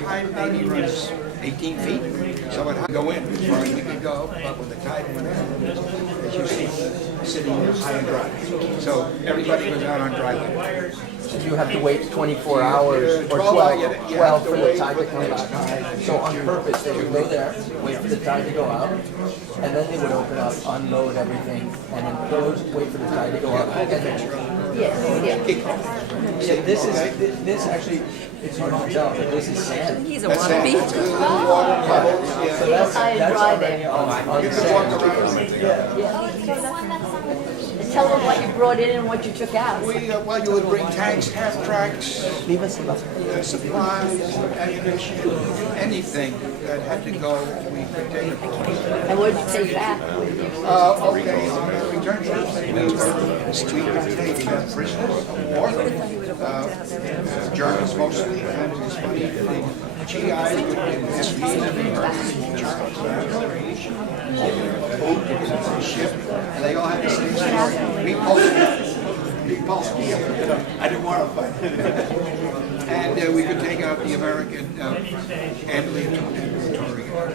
tide maybe runs 18 feet, so it had to go in as far as we could go, but when the tide went in, as you see, sitting high and dry. So everybody was out on dry land. Did you have to wait 24 hours or 12 for the tide to come back? So on purpose, they would go there, wait for the tide to go out, and then they would open up, unload everything, and then close, wait for the tide to go up, and then... So this actually, it's hard to tell, but this is sand. He's a wannabe. So that's already on the sand. Tell them what you brought in and what you took out. Well, you would bring tanks, half tracks, Leave us alone. supplies, ammunition, anything that had to go, we could take it. And what did you take back? Okay, on our return trip, we could take prisoners of war, Germans mostly, and it was funny, the GIs would give SPs and ship, and they all had the same story. Repulsed. I didn't want to fight. And we could take out the American ambulatory,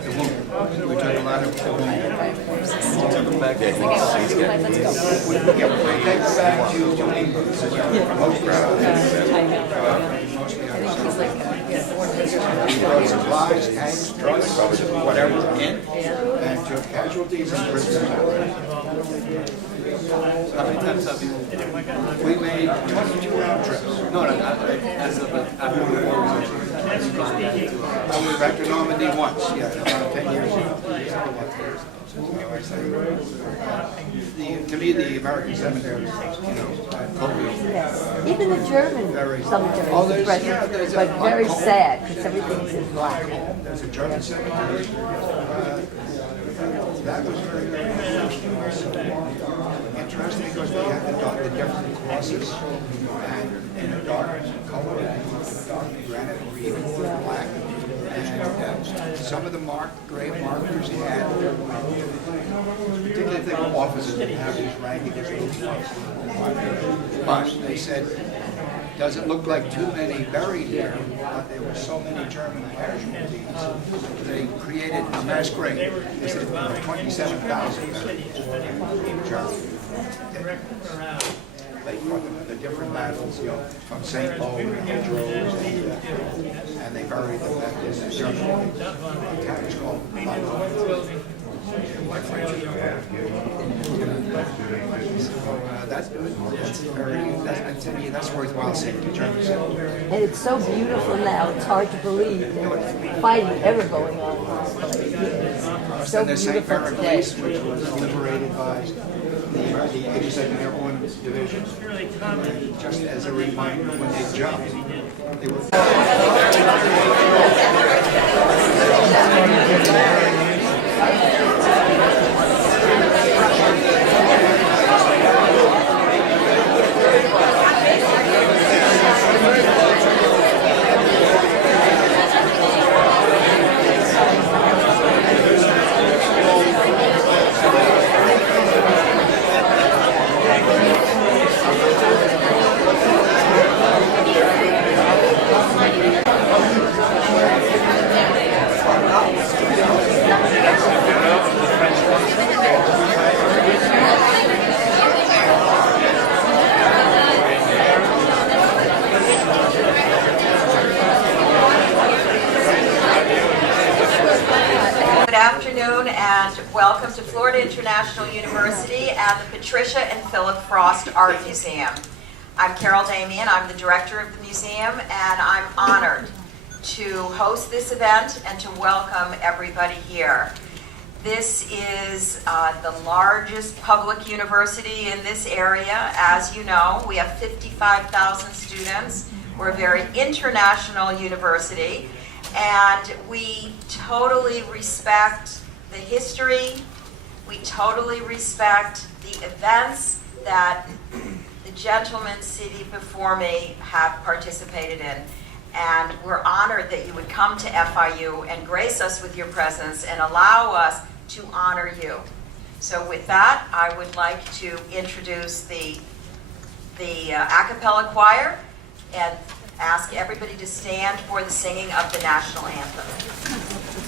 the wounded. We took a lot of the wounded. Let's go. We take them back to England. Most ground. Mostly outside. We brought supplies, tanks, trucks, whatever in, and took casualties and prisoners. How many times have you? We made 22 round trips. No, as of after the war. I went back to Normandy once, about 10 years ago. To me, the American cemeteries, Even the German cemetery is impressive, but very sad because everything's in black. There's a German cemetery. That was very, very interesting because we had the different crosses and in a dark color, dark granite green, black. And some of the grave markers he had, particularly if they were officers that have his rank against those officers. But they said, doesn't look like too many buried here, but there were so many German casualties. They created a mass grave. They said 27,000 buried in Germany. They fought the different battles, from St. Lo and Hedgerows, and they buried them back in Germany. The town is called to me, that's worthwhile seeing the Germans. And it's so beautiful now, it's hard to believe there's fighting ever going on in this place. It's so And the St. beautiful Bernard today. Police, which was liberated by the 82nd Airborne Division, just as a reminder when they jumped, they were... Welcome to Florida International University and the Patricia and Philip Frost Art Museum. I'm Carol Damian, I'm the director of the museum, and I'm honored to host this event and to welcome everybody here. This is the largest public university in this area. As you know, we have 55,000 students. We're a very international university, and we totally respect the history, we totally respect the events that the gentlemen seated before me have participated in. And we're honored that you would come to FIU and grace us with your presence and allow us to honor you. So with that, I would like to introduce the a cappella choir, and ask everybody to stand for the singing of the national anthem.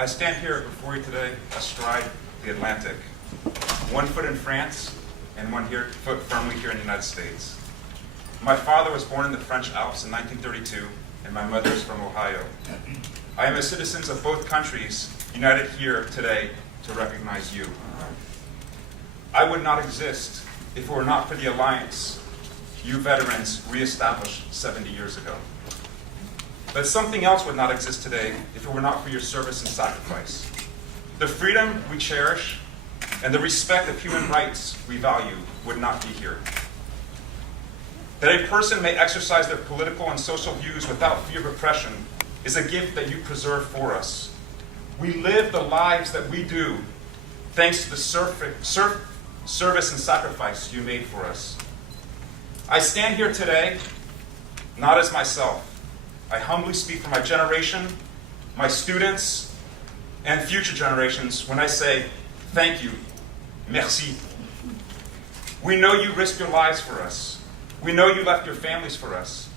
I stand here before you today astride the Atlantic, one foot in France and foot firmly here in the United States. My father was born in the French Alps in 1932, and my mother is from Ohio. I am a citizen of both countries, united here today to recognize you. I would not exist if it were not for the alliance you veterans reestablished 70 years ago. But something else would not exist today if it were not for your service and sacrifice. The freedom we cherish and the respect of human rights we value would not be here. That a person may exercise their political and social views without fear of oppression is a gift that you preserve for us. We live the lives that we do thanks to the service and sacrifice you made for us. I stand here today not as myself. I humbly speak for my generation, my students, and future generations when I say thank you, merci. We know you risked your lives for us. We know you left your families for us.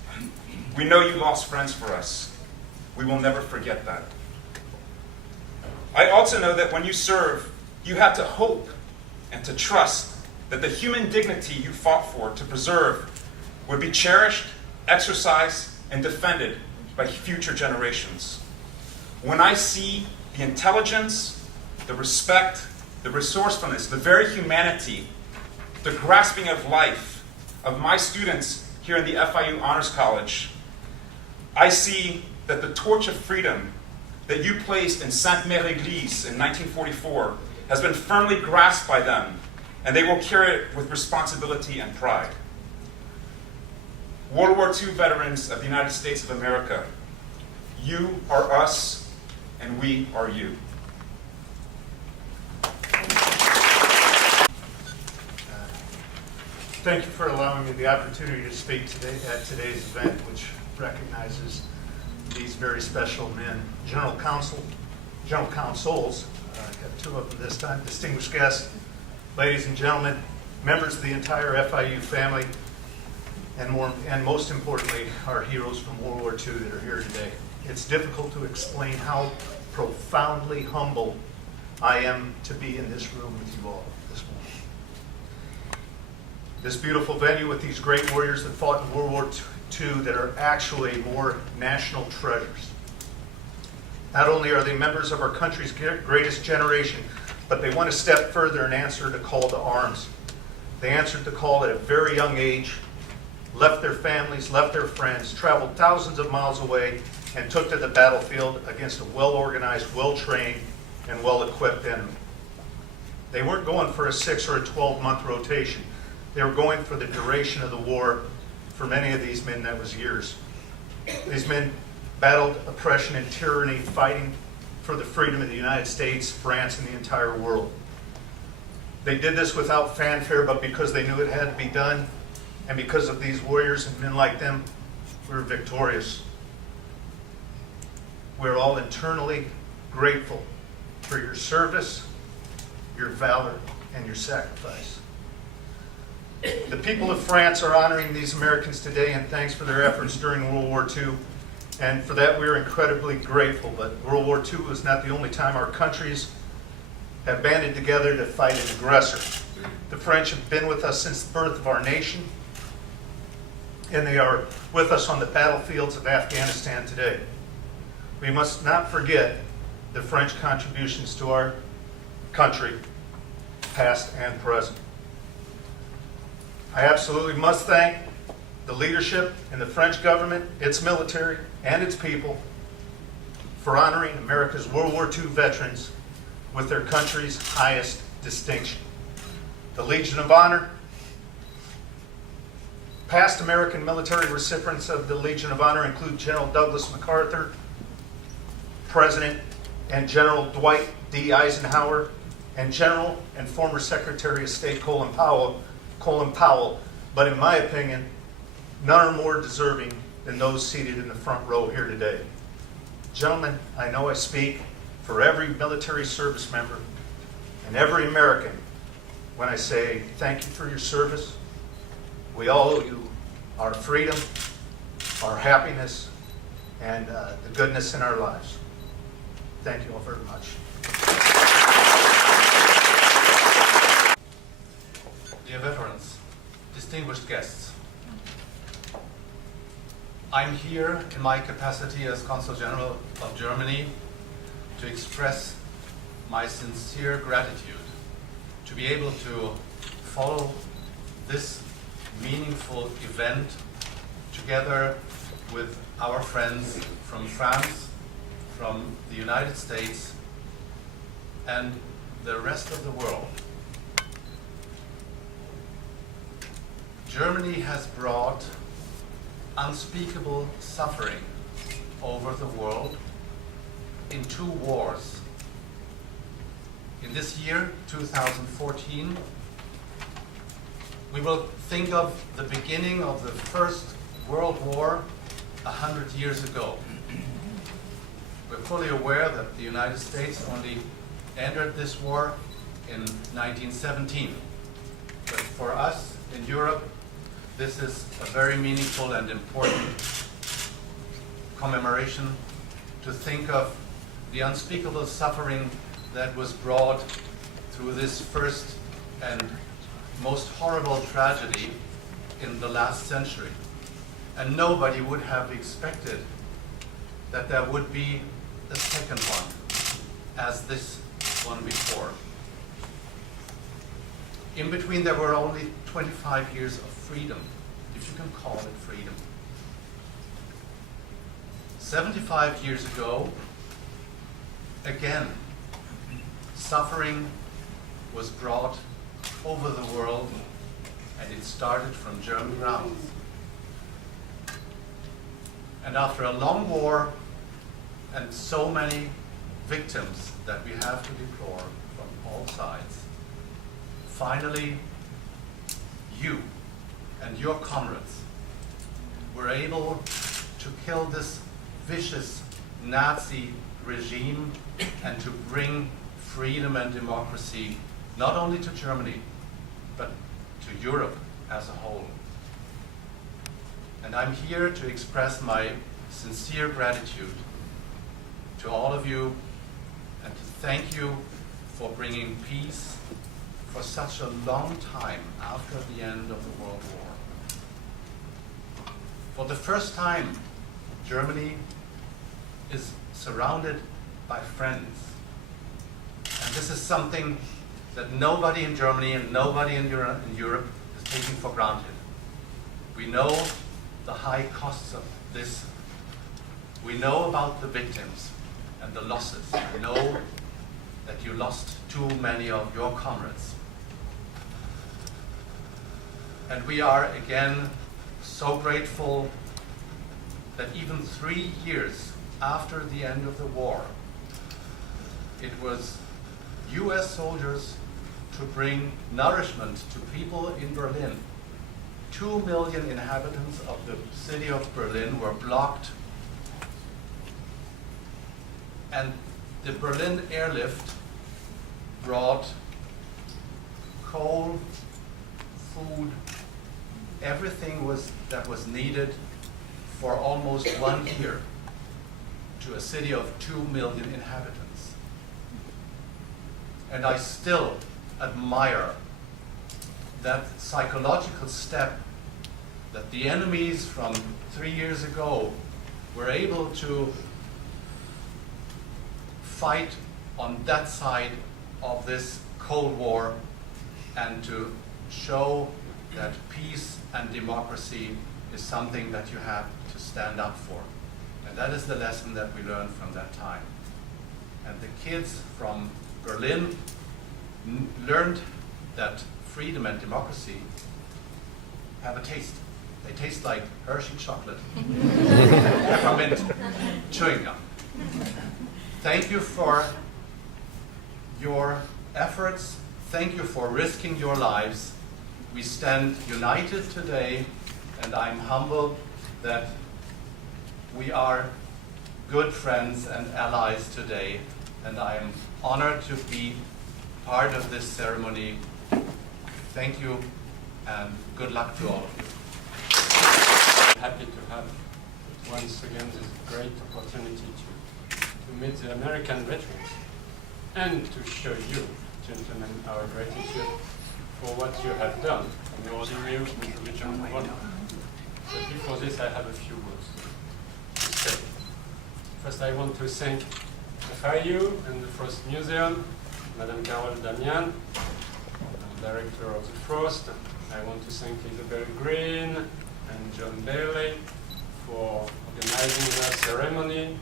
We know you lost friends for us. We will never forget that. I also know that when you serve, you have to hope and to trust that the human dignity you fought for to preserve would be cherished, exercised, and defended by future generations. When I see the intelligence, the respect, the resourcefulness, the very humanity, the grasping of life of my students here in the FIU Honors College, I see that the torch of freedom that you placed in Sainte-Mère-Église in 1944 has been firmly grasped by them, and they will carry it with responsibility and pride. World War II veterans of the United States of America, you are us, and we are you. Thank you for allowing me the opportunity to speak today at today's event, which recognizes these very special men. General Counsels, I have two of them this time, distinguished guests, ladies and gentlemen, members of the entire FIU family, and most importantly, our heroes from World War II that are here today. It's difficult to explain how profoundly humble I am to be in this room with you all this morning. This beautiful venue with these great warriors that fought in World War II that are actually more national treasures. Not only are they members of our country's greatest generation, but they went a step further and answered the call to arms. They answered the call at a very young age, left their families, left their friends, traveled thousands of miles away, and took to the battlefield against a well-organized, well-trained, and well-equipped enemy. They weren't going for a 6 or a 12-month rotation. They were going for the duration of the war. For many of these men, that was years. These men battled oppression and tyranny, fighting for the freedom of the United States, France, and the entire world. They did this without fanfare, but because they knew it had to be done, and because of these warriors and men like them, we were victorious. We're all internally grateful for your service, your valor, and your sacrifice. The people of France are honoring these Americans today in thanks for their efforts during World War II. And for that, we are incredibly grateful. But World War II was not the only time our countries have banded together to fight an aggressor. The French have been with us since the birth of our nation, and they are with us on the battlefields of Afghanistan today. We must not forget the French contributions to our country, past and present. I absolutely must thank the leadership in the French government, its military, and its people for honoring America's World War II veterans with their country's highest distinction. The Legion of Honor. Past American military recipients of the Legion of Honor include General Douglas MacArthur, President and General Dwight D. Eisenhower, and General and former Secretary of State Colin Powell, but in my opinion, none are more deserving than those seated in the front row here today. Gentlemen, I know I speak for every military service member and every American when I say thank you for your service. We all owe you our freedom, our happiness, and the goodness in our lives. Thank you all very much. Dear veterans, distinguished guests, I'm here in my capacity as Consul General of Germany to express my sincere gratitude to be able to follow this meaningful event together with our friends from France, from the United States, and the rest of the world. Germany has brought unspeakable suffering over the world in 2 wars. In this year, 2014, we will think of the beginning of the First World War 100 years ago. We're fully aware that the United States only entered this war in 1917. But for us in Europe, this is a very meaningful and important commemoration to think of the unspeakable suffering that was brought through this first and most horrible tragedy in the last century. And nobody would have expected that there would be a second one as this one before. In between, there were only 25 years of freedom, if you can call it freedom. 75 years ago, again, suffering was brought over the world, and it started from German grounds. And after a long war and so many victims that we have to deplore from all sides, finally, you and your comrades were able to kill this vicious Nazi regime and to bring freedom and democracy not only to Germany, but to Europe as a whole. And I'm here to express my sincere gratitude to all of you and to thank you for bringing peace for such a long time after the end of the World War. For the first time, Germany is surrounded by friends. And this is something that nobody in Germany and nobody in Europe is taking for granted. We know the high costs of this. We know about the victims and the losses. We know that you lost too many of your comrades. And we are again so grateful that even 3 years after the end of the war, it was US soldiers to bring nourishment to people in Berlin. 2 million inhabitants of the city of Berlin were blocked, and the Berlin airlift brought coal, food, everything that was needed for almost 1 year to a city of 2 million inhabitants. And I still admire that psychological step that the enemies from 3 years ago were able to fight on that side of this Cold War and to show that peace and democracy is something that you have to stand up for. And that is the lesson that we learned from that time. And the kids from Berlin learned that freedom and democracy have a taste. They taste like Hershey chocolate, peppermint chewing gum. Thank you for your efforts. Thank you for risking your lives. We stand united today, and I'm humbled that we are good friends and allies today, and I am honored to be part of this ceremony. Thank you, and good luck to all of you. Happy to have once again this great opportunity to meet the American veterans and to show you, gentlemen, our gratitude for what you have done in your years with the Legion of Honor. But before this, I have a few words to say. First, I want to thank FIU and the Frost Museum, Madame Carole Damian, director of the Frost. I want to thank Isabel Green and John Bailey for organizing the ceremony.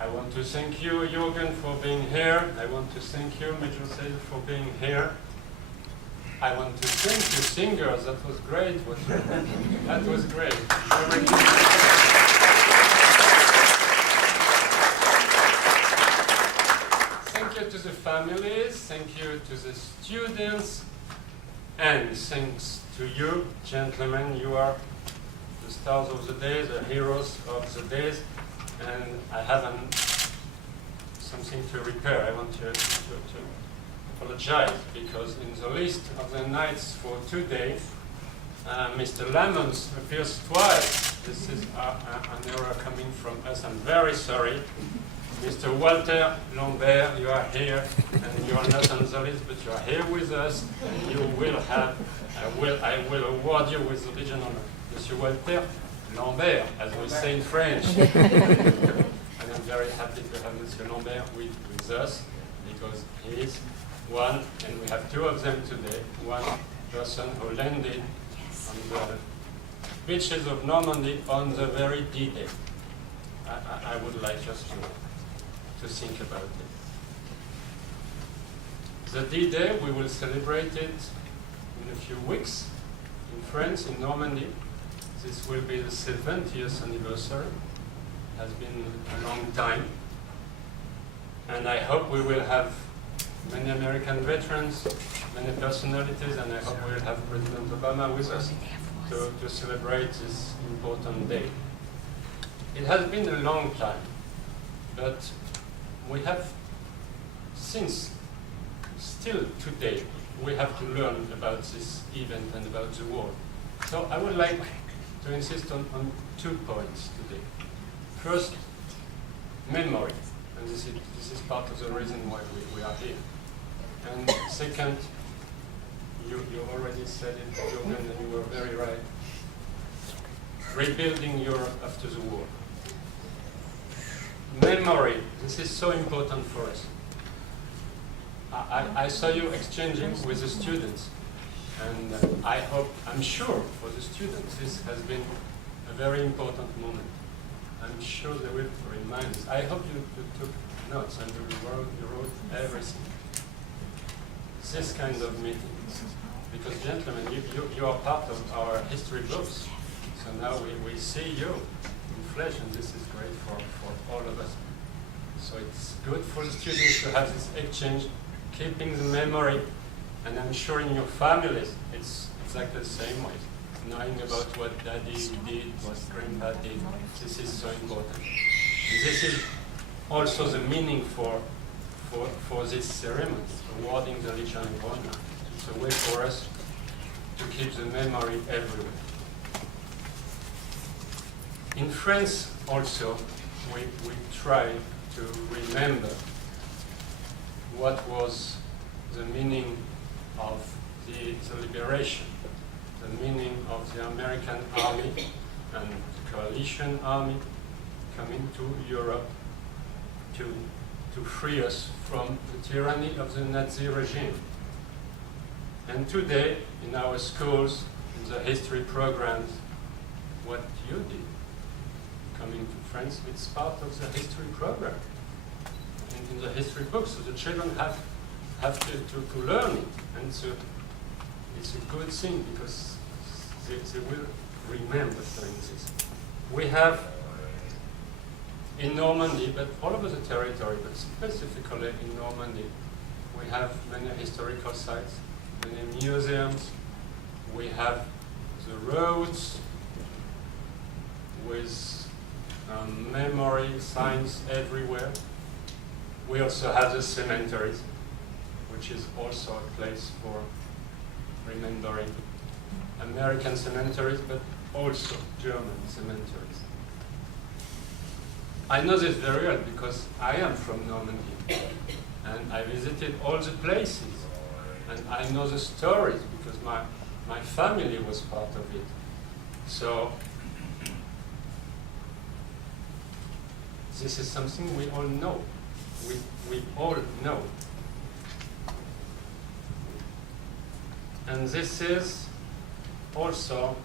I want to thank you, Jürgen, for being here. I want to thank you, Major Sale, for being here. I want to sing to singers. That was great. That was great. Thank you to the families, thank you to the students, and thanks to you, gentlemen. You are the stars of the day, the heroes of the days, and I have something to repair. I want to apologize because in the list of the nights for today, Mr. Lamons appears twice. This is an error coming from us. I'm very sorry. Mr. Walter Lambert, you are here, and you are not on the list, but you are here with us. You will have, I will award you with the Legion of Honor. Monsieur Walter Lambert, as we say in French. And I'm very happy to have Monsieur Lambert with us, because he is one, and we have two of them today, one person who landed on the beaches of Normandy on the very D-Day. I would like just to think about it. The D-Day, we will celebrate it in a few weeks in France, in Normandy. This will be the 70th anniversary. It has been a long time. And I hope we will have many American veterans, many personalities, and I hope we will have President Obama with us to celebrate this important day. It has been a long time, but we have, since still today, we have to learn about this event and about the war. So I would like to insist on 2 points today. First, memory, and this is part of the reason why we are here. And second, you already said it, Jürgen, and you were very right. Rebuilding Europe after the war. Memory, this is so important for us. I saw you exchanging with the students, and I'm sure for the students this has been a very important moment. I'm sure they will remind us. I hope you took notes and you wrote everything. This kind of meetings, because gentlemen, you are part of our history books, so now we see you in flesh, and this is great for all of us. So it's good for the students to have this exchange, keeping the memory, and I'm sure in your families it's exactly the same way. Knowing about what daddy did, what grandpa did, this is so important. And this is also the meaning for this ceremony, awarding the Legion of Honor. It's a way for us to keep the memory everywhere. In France also, we try to remember what was the meaning of the liberation, the meaning of the American army and the coalition army coming to Europe to free us from the tyranny of the Nazi regime. And today, in our schools, in the history programs, what you did, coming to France, it's part of the history program. And in the history books, so the children have to learn it. And so it's a good thing because they will remember things. We have in Normandy, but all over the territory, but specifically in Normandy, we have many historical sites, many museums. We have the roads with memory signs everywhere. We also have the cemeteries, which is also a place for remembering American cemeteries, but also German cemeteries. I know this very well because I am from Normandy, and I visited all the places, and I know the stories because my family was part of it. So this is something we all know. We all know. And this is also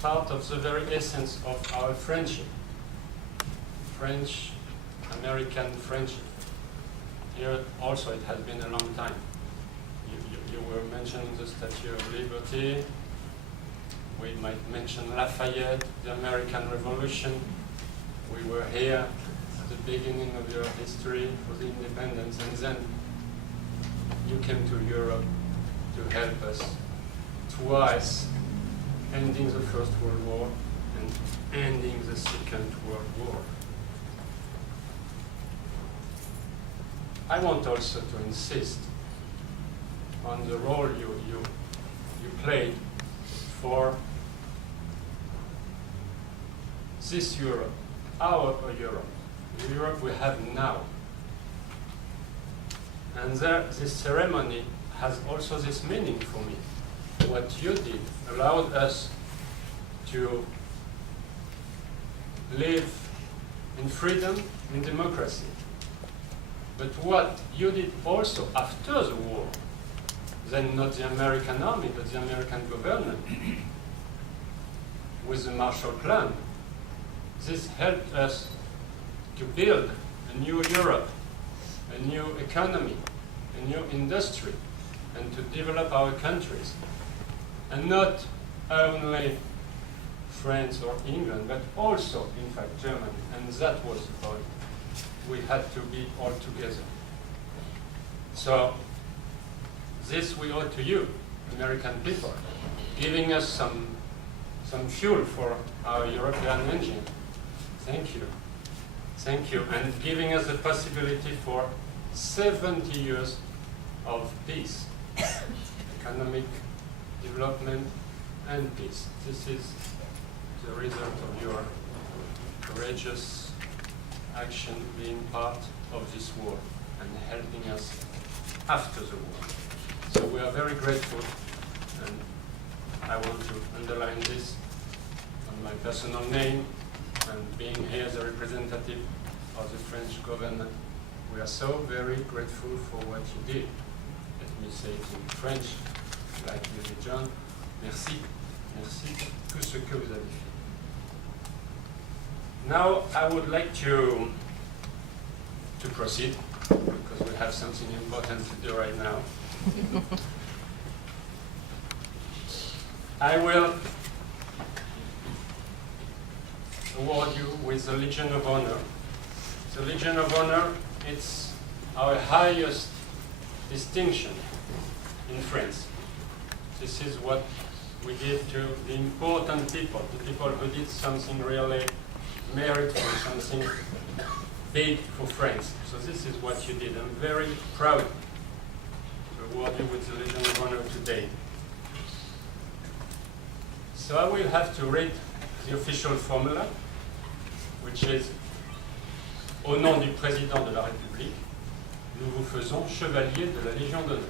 part of the very essence of our friendship. French-American friendship. Here also it has been a long time. You were mentioning the Statue of Liberty. We might mention Lafayette, the American Revolution. We were here at the beginning of your history for the independence, and then you came to Europe to help us twice, ending the First World War and ending the Second World War. I want also to insist on the role you played for this Europe, our Europe, the Europe we have now. And this ceremony has also this meaning for me. What you did allowed us to live in freedom, in democracy. But what you did also after the war, then not the American army, but the American government, with the Marshall Plan, this helped us to build a new Europe, a new economy, a new industry, and to develop our countries. And not only France or England, but also, in fact, Germany. And that was the point. We had to be all together. So, this we owe to you, American people, giving us some fuel for our European engine. Thank you. Thank you. And giving us the possibility for 70 years of peace, economic development and peace. This is the result of your courageous action being part of this war and helping us after the war. So we are very grateful, and I want to underline this on my personal name, and being here as a representative of the French government. We are so very grateful for what you did. Let me say it in French, like you did, John. Merci. Merci pour tout ce que vous avez fait. Now I would like to proceed, because we have something important to do right now. I will award you with the Legion of Honor. The Legion of Honor, it's our highest distinction in France. This is what we give to the important people, the people who did something really meritful, something big for France. So this is what you did. I'm very proud to award you with the Legion of Honor today. So I will have to read the official formula, which is au nom du Président de la République, nous vous faisons chevalier de la Légion d'honneur.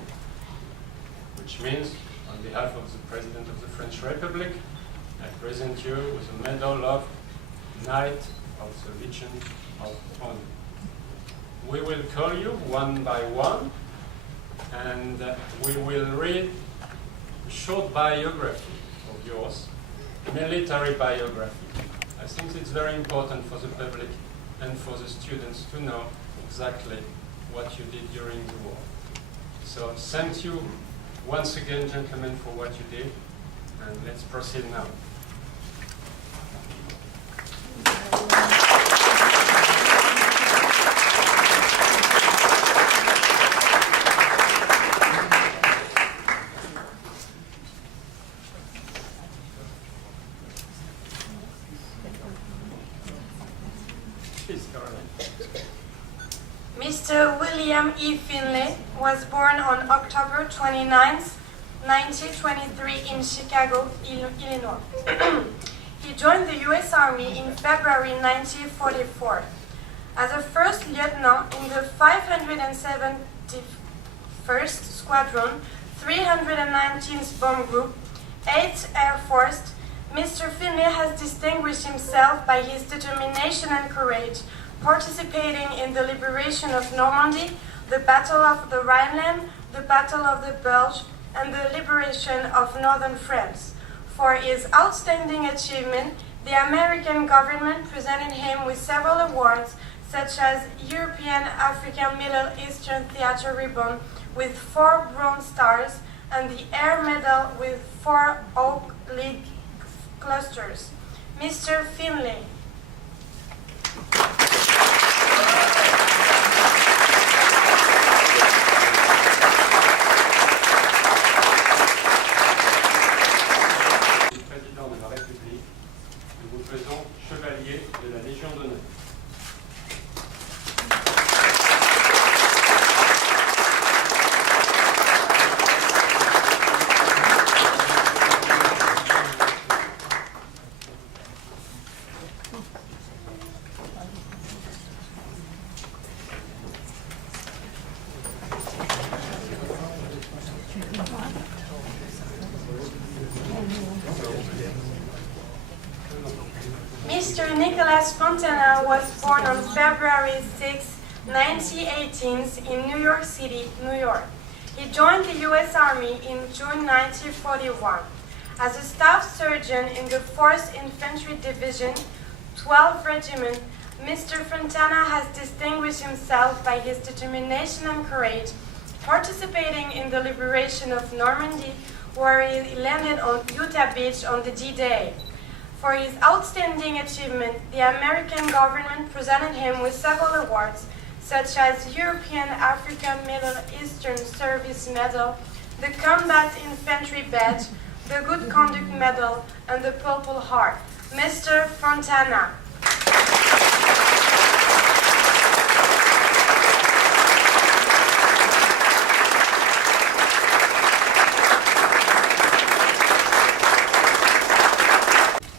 Which means, on behalf of the President of the French Republic, I present you with a medal of Knight of the Legion of Honor. We will call you one by one, and we will read a short biography of yours, military biography. I think it's very important for the public and for the students to know exactly what you did during the war. So thank you once again, gentlemen, for what you did, and let's proceed now. Mr. William E. Finley was born on October 29, 1923 in Chicago, Illinois. He joined the U.S. Army in February 1944 as a first lieutenant in the 571st Squadron, 319th Bomb Group, 8th Air Force. Mr. Finley has distinguished himself by his determination and courage, participating in the liberation of Normandy, the Battle of the Rhineland, the Battle of the Bulge, and the liberation of northern France. For his outstanding achievement, the American government presented him with several awards, such as European African Middle Eastern Theater Ribbon with 4 Bronze Stars, and the Air Medal with 4 Oak League clusters. Mr. Finlay. Président de la République, nous vous faisons chevalier de la Légion d'honneur. Mr. Nicolas Fontana was born on February 6, 1918 in New York City, New York. He joined the U.S. Army in June 1941. As a staff surgeon in the 4th Infantry Division, 12th Regiment, Mr. Fontana has distinguished himself by his determination and courage, participating in the liberation of Normandy, where he landed on Utah Beach on the D-Day. For his outstanding achievement, the American government presented him with several awards, such as European African Middle Eastern Service Medal, the Combat Infantry Badge, the Good Conduct Medal, and the Purple Heart. Mr. Fontana.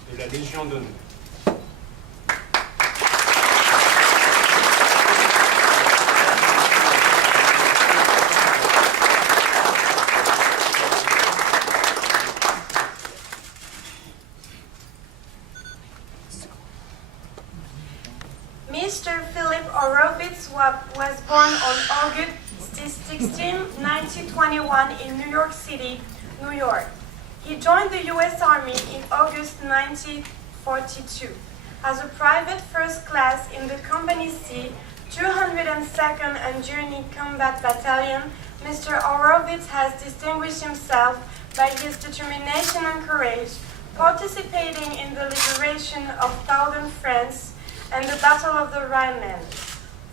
De la Légion d'honneur. Mr. Philip Horowitz was born on August 16, 1921 in New York City, New York. He joined the U.S. Army in August 1942 as a private first class in the Company C, 202nd Engineering Combat Battalion. Mr. Horowitz has distinguished himself by his determination and courage, participating in the liberation of southern France and the Battle of the Rhineland.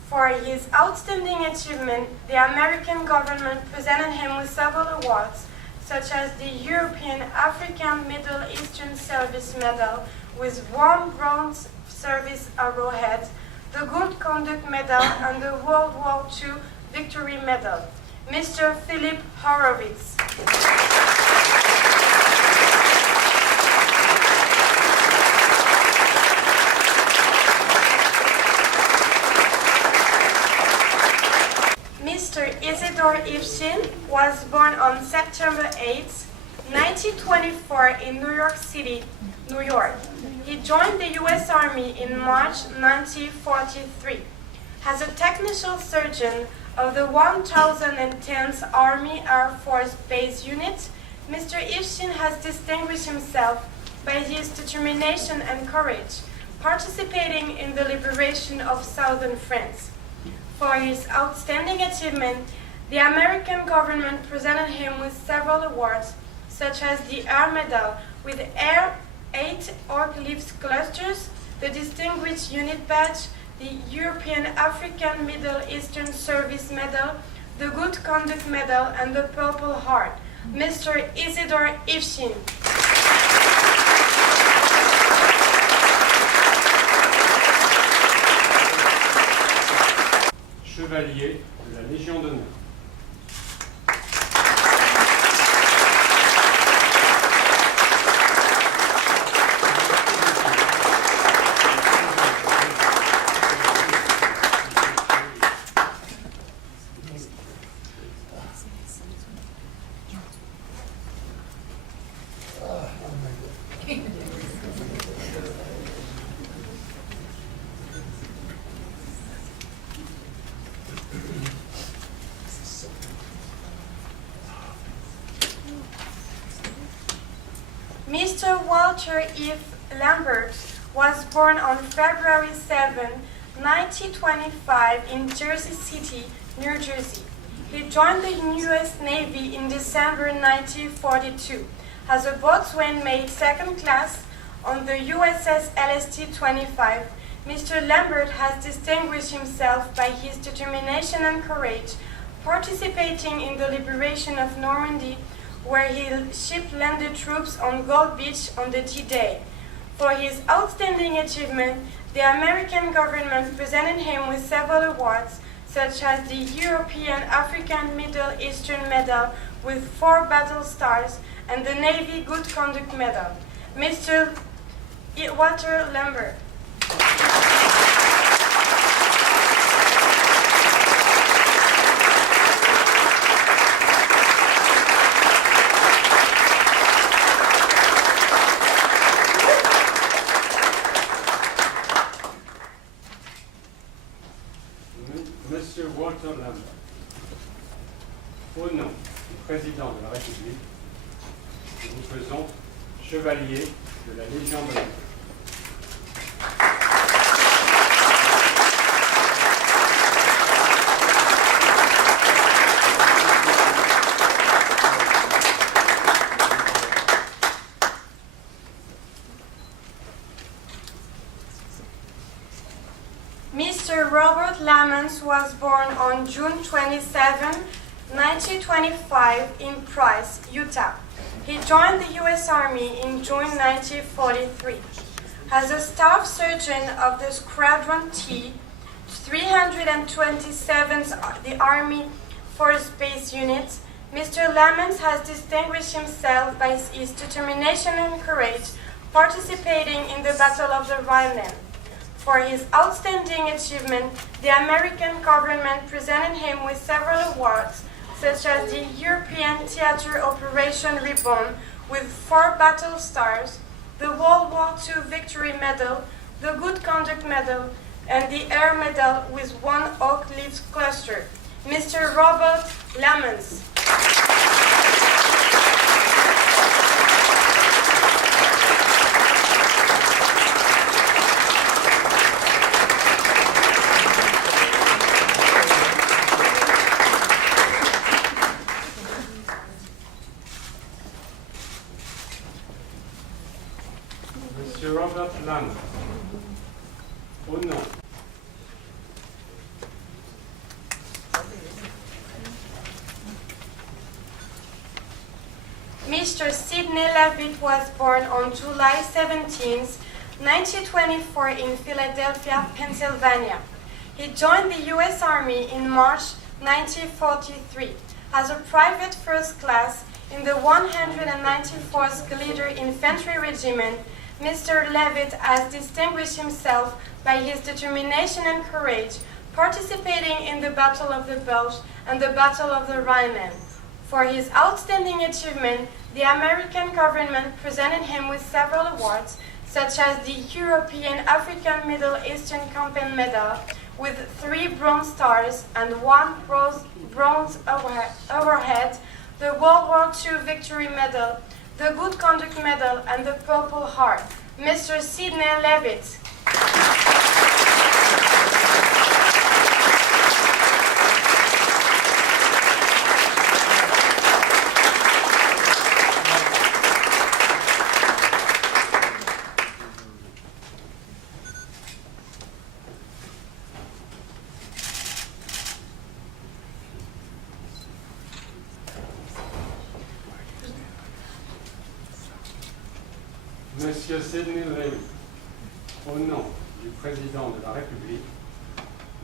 For his outstanding achievement, the American government presented him with several awards, such as the European African Middle Eastern Service Medal with 1 Bronze Service Arrowhead, the Good Conduct Medal, and the World War II Victory Medal. Mr. Philip Horowitz. Mr. Isidore Ivshin was born on September 8, 1924 in New York City, New York. He joined the U.S. Army in March 1943. As a technical surgeon of the 1010th Army Air Force Base Unit, Mr. Ivshin has distinguished himself by his determination and courage, participating in the liberation of southern France. For his outstanding achievement, the American government presented him with several awards, such as the Air Medal with 8 Oak Leaf clusters, the Distinguished Unit Badge, the European African Middle Eastern Service Medal, the Good Conduct Medal, and the Purple Heart. Mr. Isidore Ivshin. Chevalier de la Légion d'honneur. Mr. Walter E. Lambert was born on February 7, 1925 in Jersey City, New Jersey. He joined the U.S. Navy in December 1942 as a boatswain mate second class on the USS LST-25. Mr. Lambert has distinguished himself by his determination and courage, participating in the liberation of Normandy, where he ship-landed troops on Gold Beach on the D-Day. For his outstanding achievement, the American government presented him with several awards, such as the European African Middle Eastern Medal with 4 battle stars and the Navy Good Conduct Medal. Mr. Walter Lambert. Monsieur Walter Lambert, au nom du Président de la République, nous vous faisons chevalier de la Légion d'honneur. Mr. Robert Lamons was born on June 27, 1925 in Price, Utah. He joined the U.S. Army in June 1943. As a staff surgeon of the Squadron T, 327th the Army Force Base Unit, Mr. Lamons has distinguished himself by his determination and courage, participating in the Battle of the Rhineland. For his outstanding achievement, the American government presented him with several awards, such as the European Theater Operation Ribbon with 4 battle stars, the World War II Victory Medal, the Good Conduct Medal, and the Air Medal with 1 oak leaf cluster. Mr. Robert Lamons. Monsieur Robert Lambert, au nom Mr. Sidney Levitt was born on July 17, 1924 in Philadelphia, Pennsylvania. He joined the U.S. Army in March 1943 as a private first class in the 194th Glider Infantry Regiment. Mr. Levitt has distinguished himself by his determination and courage, participating in the Battle of the Bulge and the Battle of the Rhineland. For his outstanding achievement, the American government presented him with several awards, such as the European African Middle Eastern Campaign Medal with 3 bronze stars and 1 bronze overhead, the World War II Victory Medal, the Good Conduct Medal, and the Purple Heart. Mr. Sidney Levitt. Monsieur Sidney Levitt, au nom du Président de la République,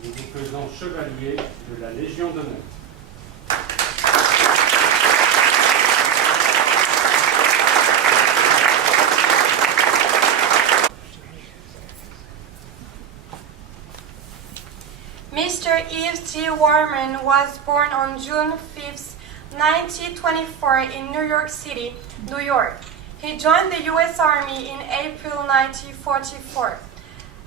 nous vous faisons chevalier de la Légion d'honneur. Mr. Yves T. Warman was born on June 5, 1924 in New York City, New York. He joined the U.S. Army in April 1944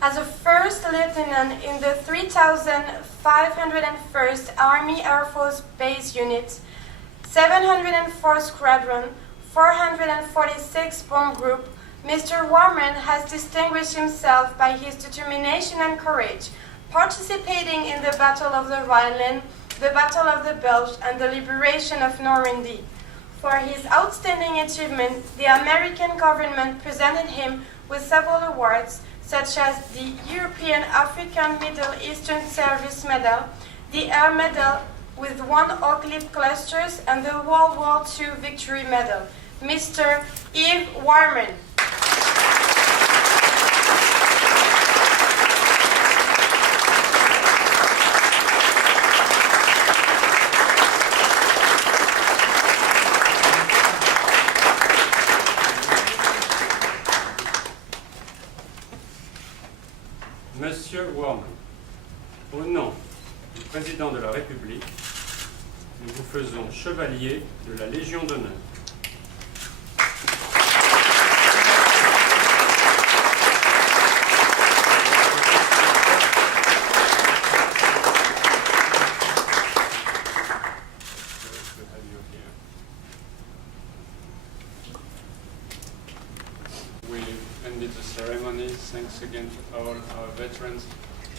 as a first lieutenant in the 3,501st Army Air Force Base Unit, 704 Squadron, 446 Bomb Group. Mr. Warman has distinguished himself by his determination and courage, participating in the Battle of the Rhineland, the Battle of the Bulge, and the liberation of Normandy. For his outstanding achievement, the American government presented him with several awards, such as the European African Middle Eastern Service Medal, the Air Medal with 1 Oak-Leaf clusters, and the World War II Victory Medal. Mr. Yves Warman. Monsieur Warman, au nom du Président de la République, nous vous faisons chevalier de la Légion d'honneur. We ended the ceremony. Thanks again to all our veterans,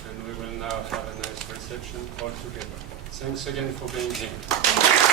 and we will now have a nice reception all together. Thanks again for being here.